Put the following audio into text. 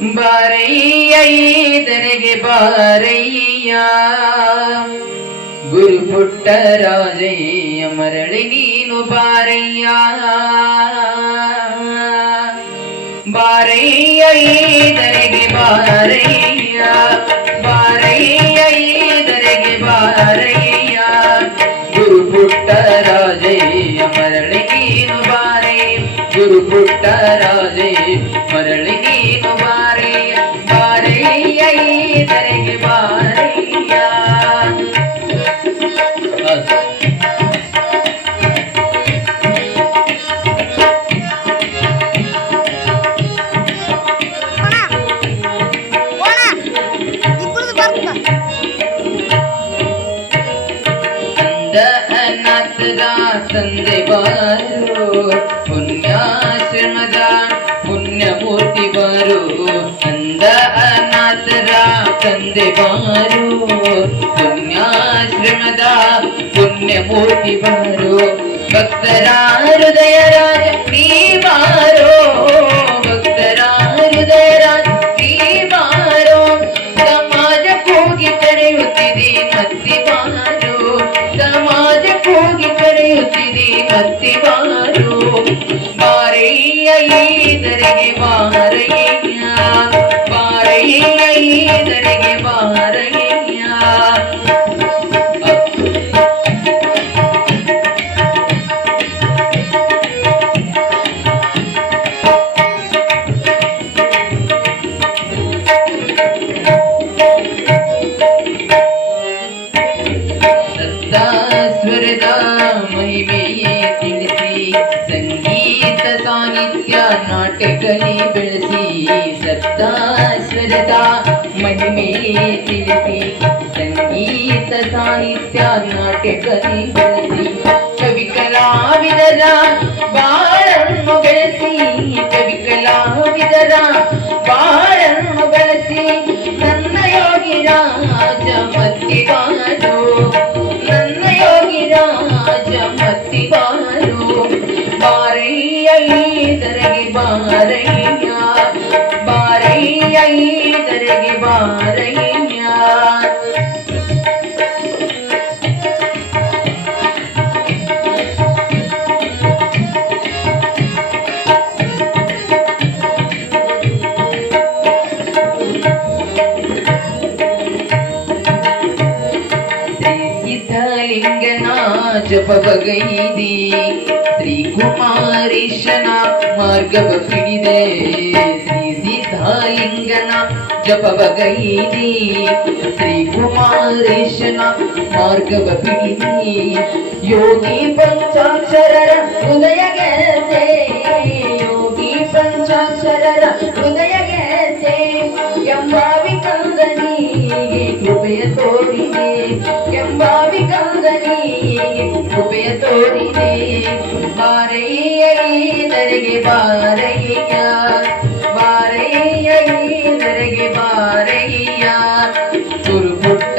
ಬಾರಯ್ಯ ಇದರಿಗೆ ಬಾರಯ್ಯ ಗುರು ಪುಟ್ಟರಾಜಯ್ಯ ಮರಳಿ ನೀನು ಬಾರಯ್ಯ ಬಾರಯ್ಯ ಇದರಿಗೆ ಬಾರಯ್ಯ ಬಾರಯ್ಯ ಇದರಿಗೆ ಬಾರಯ್ಯ ಗುರು ಪುಟ್ಟರಾಜಯ್ಯ ಮರಳಿ ನೀನು ಬಾರೆ ಗುರು ಪುಟ್ಟರಾಜಯ್ಯ ಮರಳಿ ನೀನು ಬಾರೆ ಬಾರಯ್ಯ ಇದರಿಗೆ ಬಾರಯ್ಯ ತಂದೆ ಬಾರು ಪುಣ್ಯಾಶ್ರಮದ ಪುಣ್ಯಮೂರ್ತಿ ಬಾರು ಅಂದ ಅನಾಥರ ತಂದೆ ಬಾರು ಪುಣ್ಯಾಶ್ರಮದ ಪುಣ್ಯಮೂರ್ತಿ ಬಾರು ಭಕ್ತರ ಹೃದಯ ರಾಜ ನೀ ಬಾರೋ ಭಕ್ತರ ಹೃದಯ ರಾಜ ನೀ ಬಾರೋ ಸಮಾಜ ಕೂಗಿ ಕರೆಯುತ್ತಿದೆ ಮತ್ತಿ ಬಾರೋ ಸಮಾಜ ಕೂಗಿ ಕರೆಯುತ್ತಿದೆ ಮತ್ತಿ ಬಾರೋ ಬಾರಯ್ಯ ಇದರಿಗೆ ಬಾರಯ್ಯ ಬಾರಯ್ಯ ಇದರಿಗೆ ಬಾರಯ್ಯ ಸ್ವರದ ಮಹಿಮೆಯೇ ತಿಳಿಸಿ ಸಂಗೀತ ಸಾಹಿತ್ಯ ನಾಟ್ಯಕಲಿ ಬೆಳೆಸಿ ಸಪ್ತಾಸ್ವರದ ಮಹಿಮೆಯೇ ತಿಳಿಸಿ ಸಂಗೀತ ಸಾಹಿತ್ಯ ನಾಟ್ಯಕಲಿ ಬೆಳೆಸಿ ಕವಿ ಕಲಾವಿದರ ಬಾಳನ್ನು ಬೆಳೆಸಿ ಕವಿ ಕಲಾವಿದರ ಬಾಳನ್ನು ಬೆಳೆಸಿ ನನ್ನ ಯೋಗಿ ರಾಜ ಮತ್ತಿ ಬಾರು ನನ್ನ ಯೋಗಿ ರಾಜ ಮತ್ತಿ ಬಾರು ಬಾರಯ್ಯ ಇದರಿಗೆ ಬಾರಯ್ಯ ಬಾರಯ್ಯ ಇದರಿಗೆ ಬಾರಯ್ಯ ಸಿದ್ಧಲಿಂಗನ ಜಪವಗೈದಿ ಶ್ರೀ ಕುಮಾರೇಶನ ಮಾರ್ಗವ ಪಿಡಿದೆ ಶ್ರೀ ಸಿದ್ಧಲಿಂಗನ ಜಪವಗೈದಿ ಶ್ರೀ ಕುಮಾರೇಶನ ಮಾರ್ಗವ ಪಿಡಿದೆ ಯೋಗಿ ಪಂಚಾಕ್ಷರರ ಹೃದಯ ಗೆಳತೆ ಯೋಗಿ ಪಂಚಾಕ್ಷರರ ಹೃದಯ ಗೆಳತೆ ಎಂಬಾವಿ ಕಂದನಿಗೆ ಕೃಪೆಯ ತೋರಿದೆ ಎಂಬಾವಿ ಕಂದನಿಗೆ ಕೃಪೆಯ ತೋರಿದೆ ಬಾರಯ್ಯ ಇದರಿಗೆ ಬಾರಯ್ಯ ಬಾರಯ್ಯ ಇದರಿಗೆ ಬಾರಯ್ಯ ಗುರು ಪುಟ್ಟ